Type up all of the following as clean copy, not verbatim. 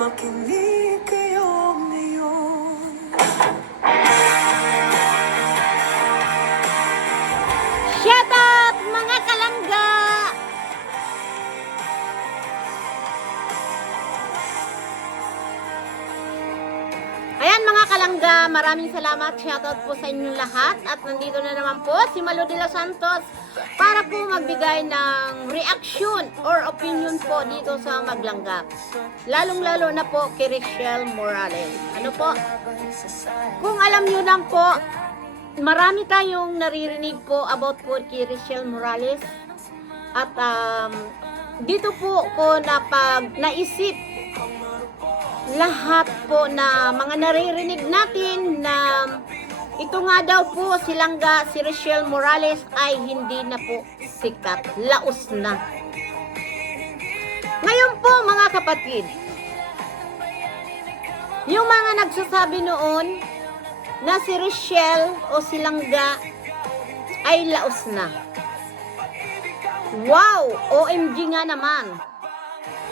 makinig kayo ngayon. Shout out mga kalangga! Ayan mga kalangga, maraming salamat. Shout out po sa inyong lahat. At nandito na naman po si Malo de los Santos para po magbigay ng reaction or opinion po dito sa Maglangga. Lalong-lalo na po kay Richelle Morales. Ano po? Kung alam nyo lang po, marami tayong naririnig po about po kay Richelle Morales. At dito po ko naisip lahat po na mga naririnig natin na ito nga daw po si Richelle Morales ay hindi na po sikat, laos na. Ngayon po mga kapatid, yung mga nagsasabi noon na si Richelle o si Langga ay laos na. Wow! OMG nga naman.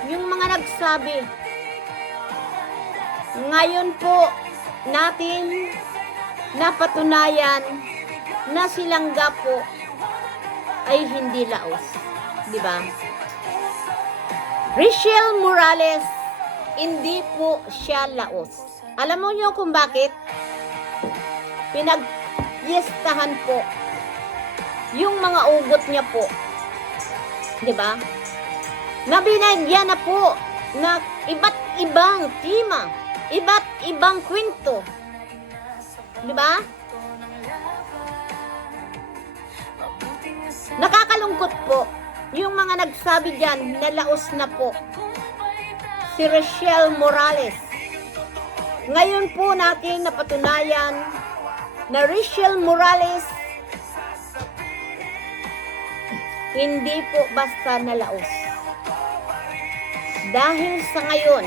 Yung mga nagsabi, ngayon po natin napatunayan na si Langga po ay hindi laos. Di ba? Richelle Morales, hindi po siya laos. Alam mo nyo kung bakit? Pinag-yestahan po yung mga ugot niya po. Di ba? Nabinagyan na po na iba't ibang tema, iba't ibang kwento. Di ba? Nakakalungkot po yung mga nagsabi diyan na laos na po si Richelle Morales. Ngayon po natin napatunayan na Richelle Morales hindi po basta nalaos. Dahil sa ngayon,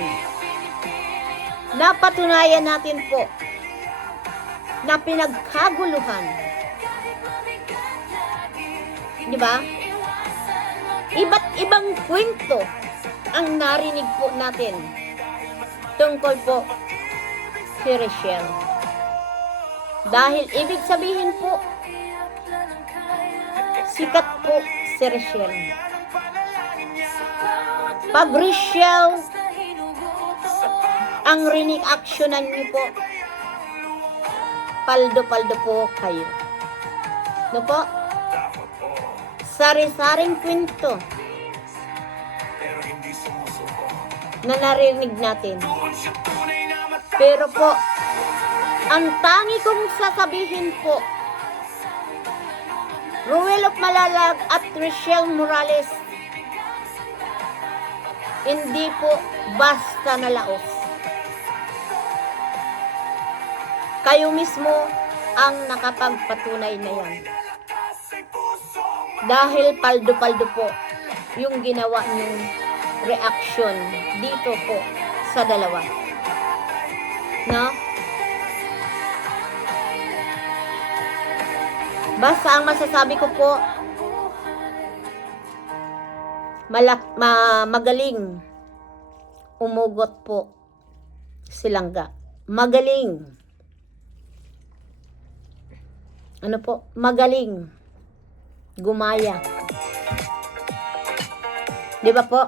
napatunayan natin po na pinagkaguluhan. Di ba? Iba't ibang kwento ang narinig po natin tungkol po si Richelle. Dahil ibig sabihin po, sikat po si Richelle. Pag Richelle ang rinig actionan niyo po, paldo-paldo po kayo. No po? Sari-saring kwento na narinig natin. Pero po, ang tangi kong sasabihin po, Ruel of Malalag at Richelle Morales, hindi po basta nalaos. Kayo mismo ang nakapagpatunay na yan. Dahil paldo-paldo po yung ginawa niyong reaction dito po sa dalawa. No? Basta ang masasabi ko po, magaling umugot po si Langga. Magaling. Ano po? Magaling gumaya. Di ba po?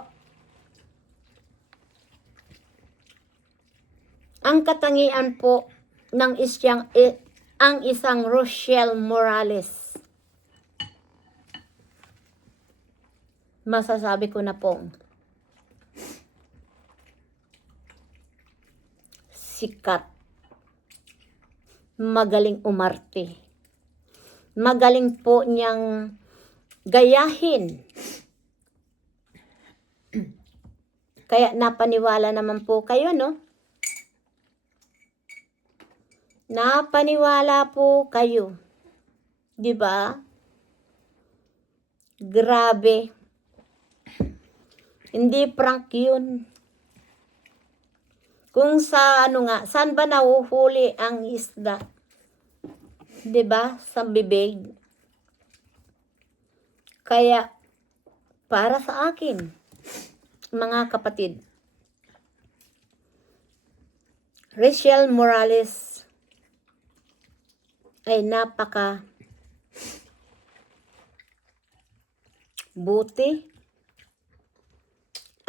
Ang katangian po ng ang isang Richelle Morales. Masasabi ko na pong sikat, magaling umarte, magaling po niyang gayahin. Kaya napaniwala naman po kayo, no? Napaniwala po kayo. 'Di ba? Grabe. Hindi prank 'yun. Kung sa saan ba nahuhuli ang isda? 'Di ba? Sa bibig. Kaya para sa akin, mga kapatid, Rachel Morales ay napaka buti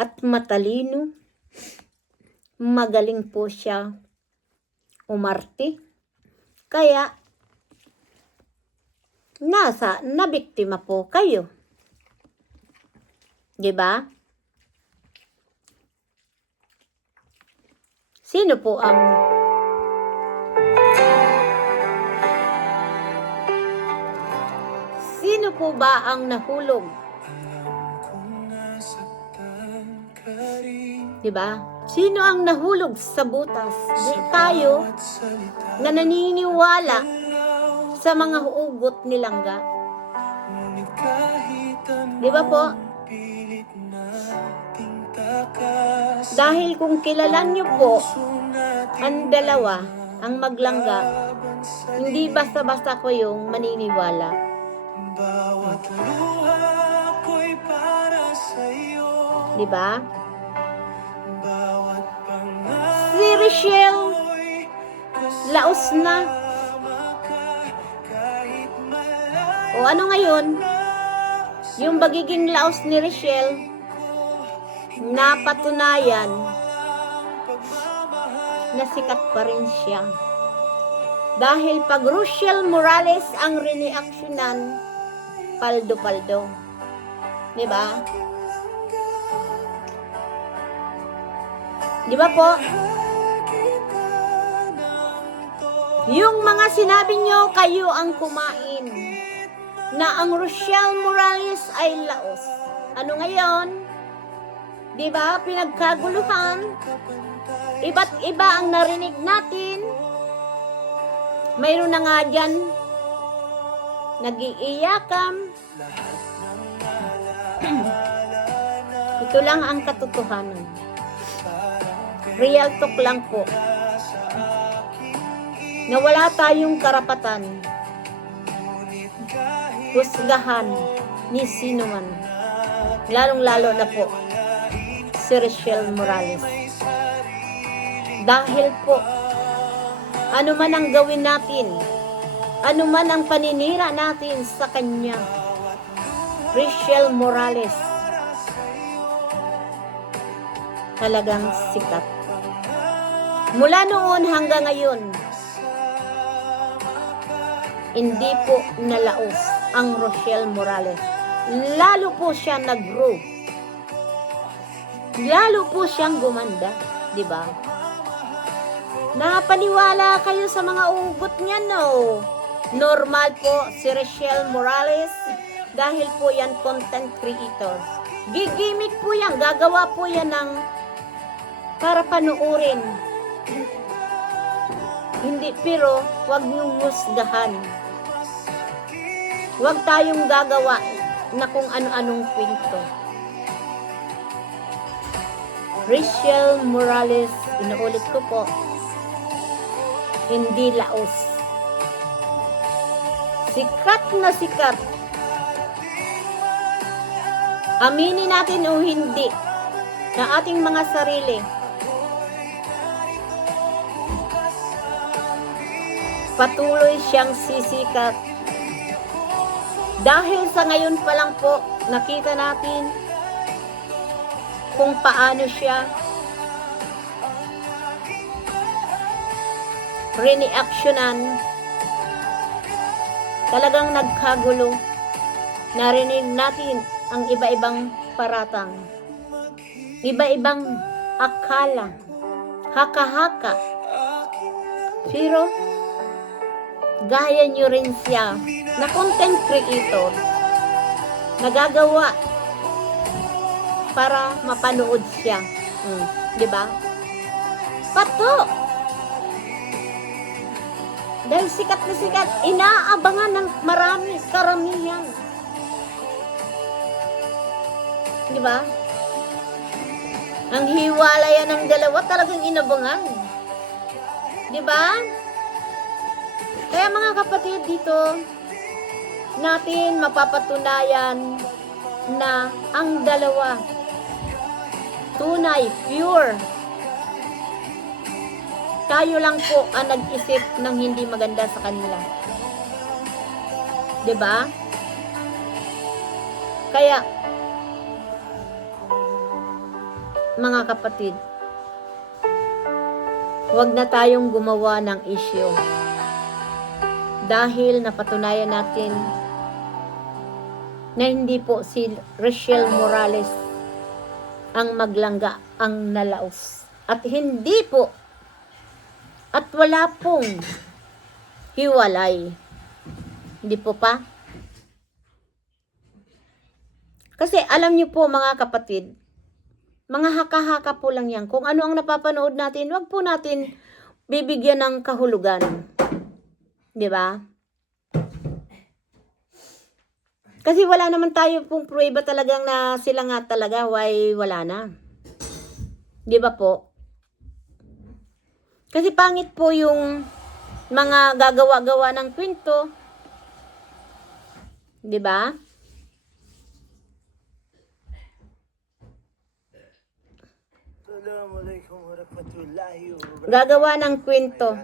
at matalino. Magaling po siya umarte. Kaya nabiktima po kayo. 'Di ba? Sino po ba ang nahulog? 'Di ba? Sino ang nahulog sa butas? Di tayo na naniniwala sa mga hugot ni Langga. 'Di ba po? Dahil kung kilala niyo po ang dalawa, ang Maglangga, hindi basta-basta ko yung maniniwala. Di ba? Si Rachel, laos na. O ano ngayon? Yung bagiging laos ni Rachel, napatunayan na sikat pa rin siya. Dahil pag Rachel Morales ang reaksyonan, paldo-paldo. Diba? Diba po? Yung mga sinabi nyo, kayo ang kumain na ang Rachel Morales ay laos. Ano ngayon? Diba? Pinagkaguluhan. Iba't iba ang narinig natin. Mayroon na nga dyan nag-iiyakam. Ito lang ang katotohanan. Real talk lang po. Na wala tayong karapatan husgahan ni sino man. Lalong-lalo na po si Rachel Morales. Dahil po, ano man ang gawin natin, ano man ang paninira natin sa kanya, Rachel Morales, talagang sikat. Mula noon hanggang ngayon, hindi po nalaos ang Rachel Morales. Lalo po siya nag-grow. Lalo po siyang gumanda, di ba? Napaniwala kayo sa mga ugot niya, no? Normal po si Rachel Morales dahil po yan content creator. Gigimik po yan, gagawa po yan ng para panuurin. Hindi, pero wag niyong husgahan. Wag tayong gagawa na kung ano-anong kwento. Rachel Morales, inuulit ko po, hindi laos. Sikat na sikat. Aminin natin o hindi na ating mga sarili. Patuloy siyang sisikat. Dahil sa ngayon pa lang po, nakita natin kung paano siya reaksyonan. Talagang nagkagulo. Narinig natin ang iba-ibang paratang. Iba-ibang akala. Haka-haka. Pero, gaya nyo rin siya na content creator. Nagagawa para mapanood siya. Di ba? Pato! Dahil sikat na sikat, inaabangan ng marami, karamihan. Di ba? Ang hiwalayan ng dalawa talagang inabangan. Di ba? Kaya mga kapatid, dito natin mapapatunayan na ang dalawa tunay, pure. Tayo lang po ang nag-isip ng hindi maganda sa kanila. 'Di ba? Kaya, mga kapatid, huwag na tayong gumawa ng issue. Dahil napatunayan natin na hindi po si Rachel Morales ang maglangga, ang nalaos. At hindi po, at wala pong hiwalay. Hindi po pa. Kasi alam niyo po mga kapatid, mga haka-haka po lang yan. Kung ano ang napapanood natin, wag po natin bibigyan ng kahulugan. Di ba? Kasi wala naman tayo pong pruweba talagang na sila nga talaga, why wala na. Di ba po? Kasi pangit po yung mga gagawa-gawa ng kwento. Di ba? Gagawa ng kwento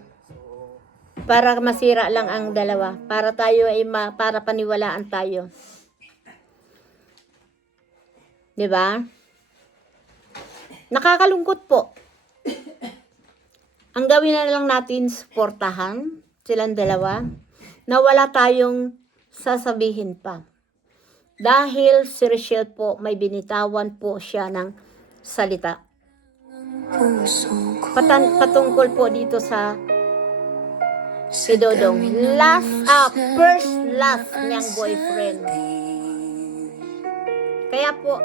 para masira lang ang dalawa, para tayo ay para paniwalaan tayo. 'Di ba? Nakakalungkot po. Ang gawin na lang natin, suportahan silang dalawa na wala tayong sasabihin pa. Dahil si Rachel po, may binitawan po siya ng salita. Patungkol po dito sa si Dodong. First last niyang boyfriend. Kaya po,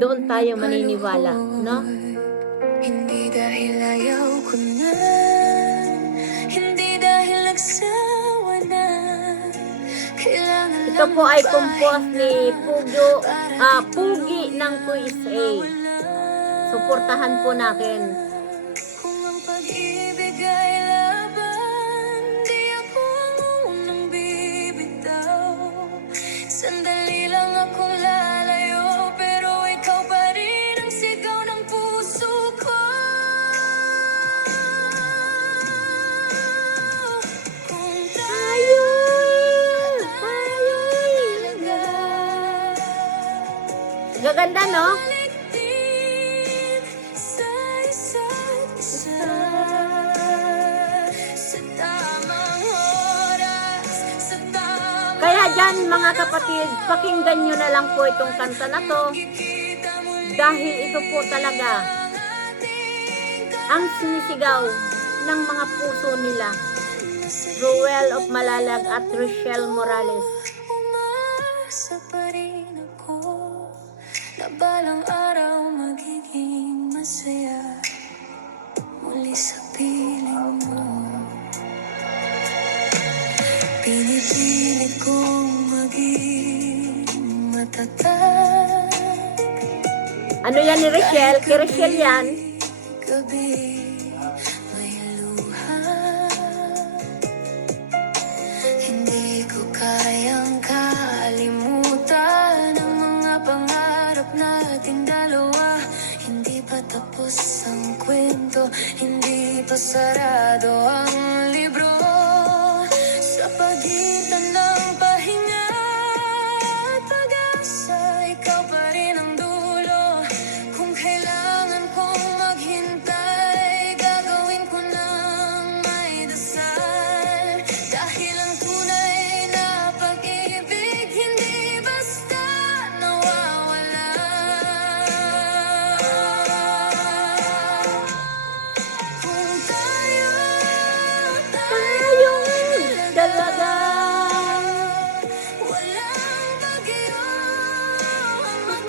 doon tayo maniniwala, no? Hindi dahil ayaw ko na, hindi dahil nagsawa na. Kailangan Ito po ay compose ni Pugi ng Quiz A. Suportahan po natin. kung ang pag-ibig ay laban, di ako ang unang bibitaw. Sandali lang akong lalayo, pero ikaw pa rin ang sigaw ng puso ko. Kung tayo talaga, Gaganda, no? balik din sa isa't isa. Sa tamang oras, sa tamang Kaya dyan mga kapatid, pakinggan nyo na lang po itong kanta na to. kita muli Dahil ito po talaga ang sinisigaw ng mga puso nila. Ruel of Malalag at Rachel Morales. Umasa pa rin ako na balang araw magiging masaya muli sa piling mo. Pinipilit kong maging matatag. Ano yan ni Rachel? Kay Rachel yan. Gabi may luha. Hindi ko kayang kalimutan ang mga pangarap nating dalawa. Hindi pa tapos ang kwento, hindi pa sarado ang libro. Sa pagitan ng pahinga at pag-asa, ikaw pa rin ang dulo. Kung kailangan kong maghintay, gagawin ko ng may dasal. Dahil ang tunay na pag-ibig hindi basta nawawala. Kung tayo Dalaga. walang bagyo ang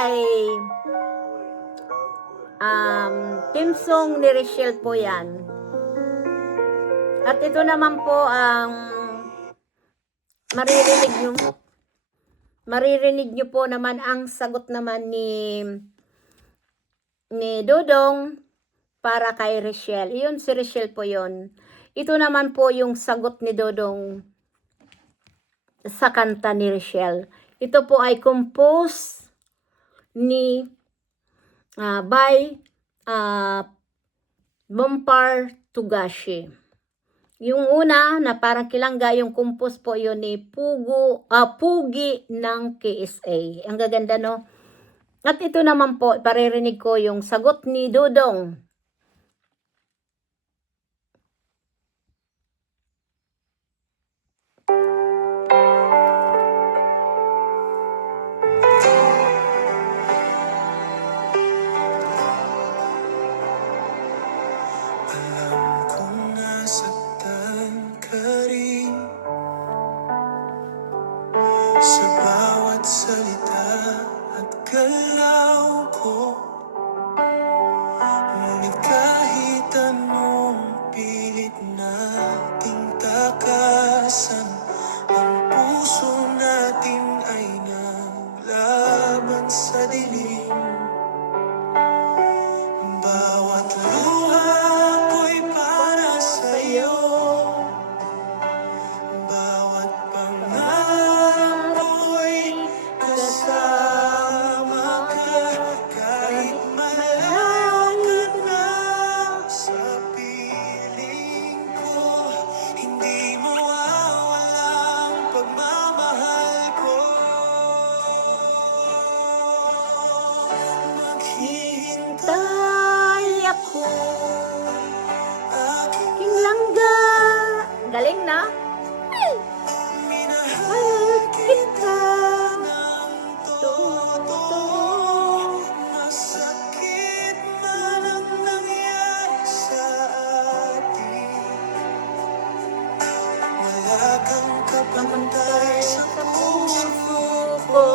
ay team song ni Richelle po yan. At ito naman po ang maririnig nyo po naman ang sagot naman ni Dodong para kay Richelle. Iyon si Richelle po yon. Ito naman po yung sagot ni Dodong sa kanta ni Richelle. Ito po ay compose ni by Bompar Tugashi. Yung una na parang kilangga, yung compose po yun ni Pugi ng KSA. Ang gaganda, no? At ito naman po, paririnig ko yung sagot ni Dodong. Alam kong nasaktan ka rin sa bawat salita at galaw ko. Ngunit kahit anong pilit nating takasan, ang puso natin ay naglaban sa dilim. Bawat luha ko'y para sa'yo, bawat pangarap ko'y kasama ka. Kahit malayo ka na sa piling ko, hindi mawawala ang pagmamahal ko. Maghihintay Ako, aking king langga. Galing na? minahal Kita. ng totoo. Masakit man ang nangyari sa atin, wala kang kapantay sa puso ko.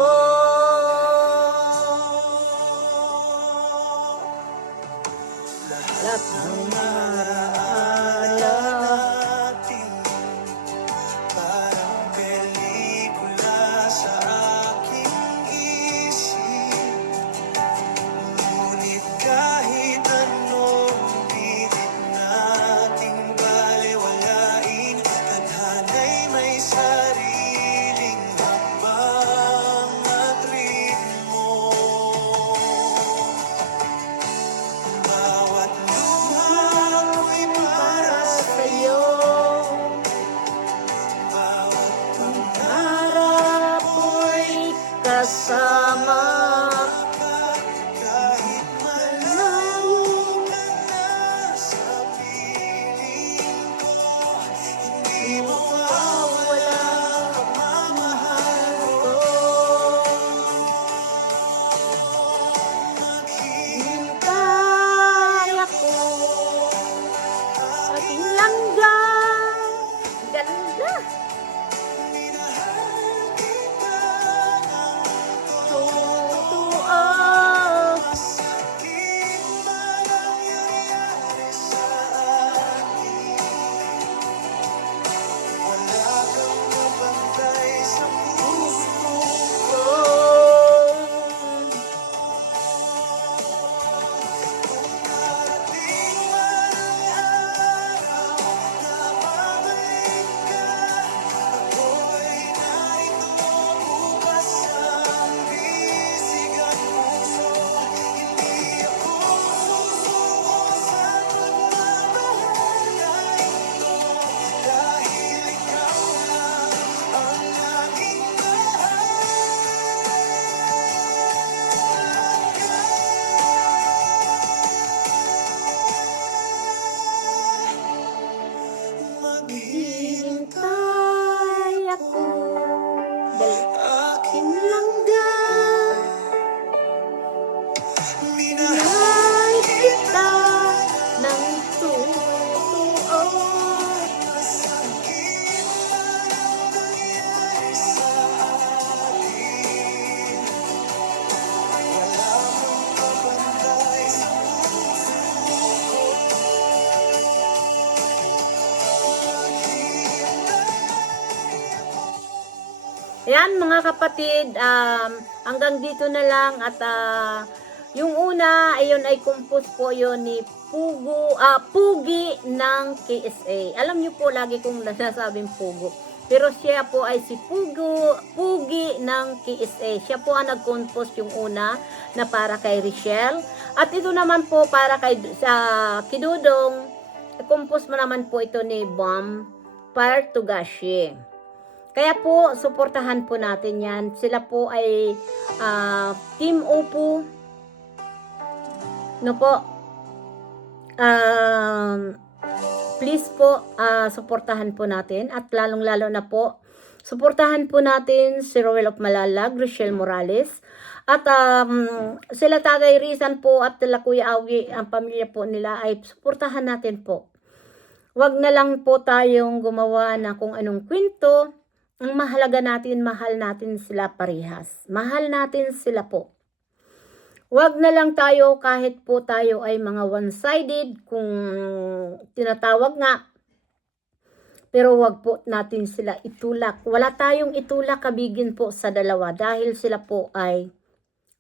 Lahat ng Alaala natin parang pelikula sa aking isip. Ngunit kahit anong pilit nating balewalain, tadhana'y may sariling hakbang at ritmo. Bawat luha ko'y para sa'yo, bawat harap ko'y kasama. ka. Kahit malayo ka na sa piling ko, hindi mawawala ang pagmamahal ko. Hintay ako, aking langga. Ganda. Minahal kita ng Totoo. masakit man ang nangyari sa atin, wala kang kapantay sa puso ko. Darating man ang araw na babalik ka, ako'y narito bukas ang bisig ang puso. Hindi ako susuko sa pagmamahal na ito, dahil ikaw lang ang aking Hintay ako, aking aking langga. minahal Ay kita ng totoo. masakit man ang nangyari sa atin, Ayan mga kapatid, hanggang dito na lang at yung una, ayun ay compose po yun ni Pugi ng KSA. Alam niyo po, lagi kong nasasabing Pugo. Pero siya po ay si Pugi ng KSA. Siya po ang nag-compose yung una na para kay Richelle. At ito naman po para kay Kidudong, compose mo naman po ito ni Bam Partugashi. Kaya po, suportahan po natin yan. Sila po ay Team Oppo. No po. Please po, suportahan po natin. At lalong-lalo na po, suportahan po natin si Roel of Malalag, Richelle Morales. At sila Tagay Rizan po at sila Kuya Augie, ang pamilya po nila ay suportahan natin po. Wag na lang po tayong gumawa na kung anong kwento. Ang mahalaga natin, mahal natin sila parehas. Mahal natin sila po. Wag na lang tayo kahit po tayo ay mga one-sided kung tinatawag nga. Pero wag po natin sila itulak. Wala tayong itulak kabigin po sa dalawa dahil sila po ay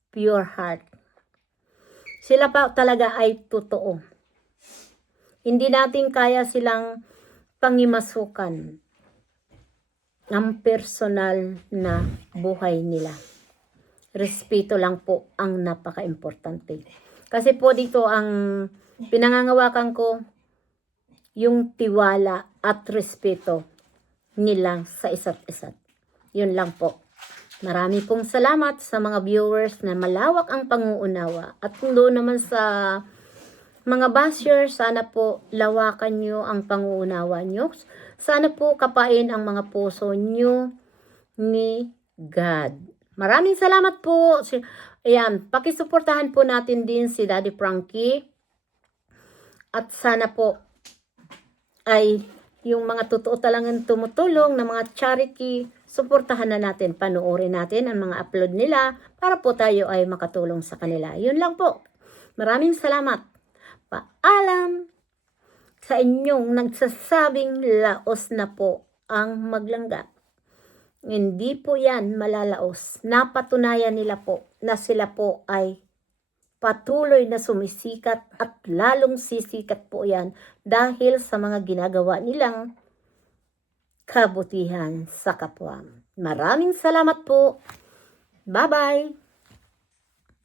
pure heart. Sila pa talaga ay totoo. Hindi natin kaya silang pangimasukan ang personal na buhay nila. Respeto lang po ang napaka-importante. Kasi po dito ang pinangangawakan ko yung tiwala at respeto nila sa isa't isa. Yun lang po. Marami pong salamat sa mga viewers na malawak ang panguunawa. At kung doon naman sa mga bashers, sana po lawakan nyo ang panguunawa nyo. Sana po kapain ang mga puso nyo ni God. Maraming salamat po. Ayan, pakisuportahan po natin din si Daddy Frankie. At sana po ay yung mga totoo talagang tumutulong na mga charity, suportahan na natin, panoorin natin ang mga upload nila para po tayo ay makatulong sa kanila. Yun lang po. Maraming salamat. Paalam sa inyong nagsasabing laos na po ang maglangga. Hindi po yan malalaos. Napatunayan nila po na sila po ay patuloy na sumisikat at lalong sisikat po yan dahil sa mga ginagawa nilang kabutihan sa kapwa. Maraming salamat po. Bye-bye!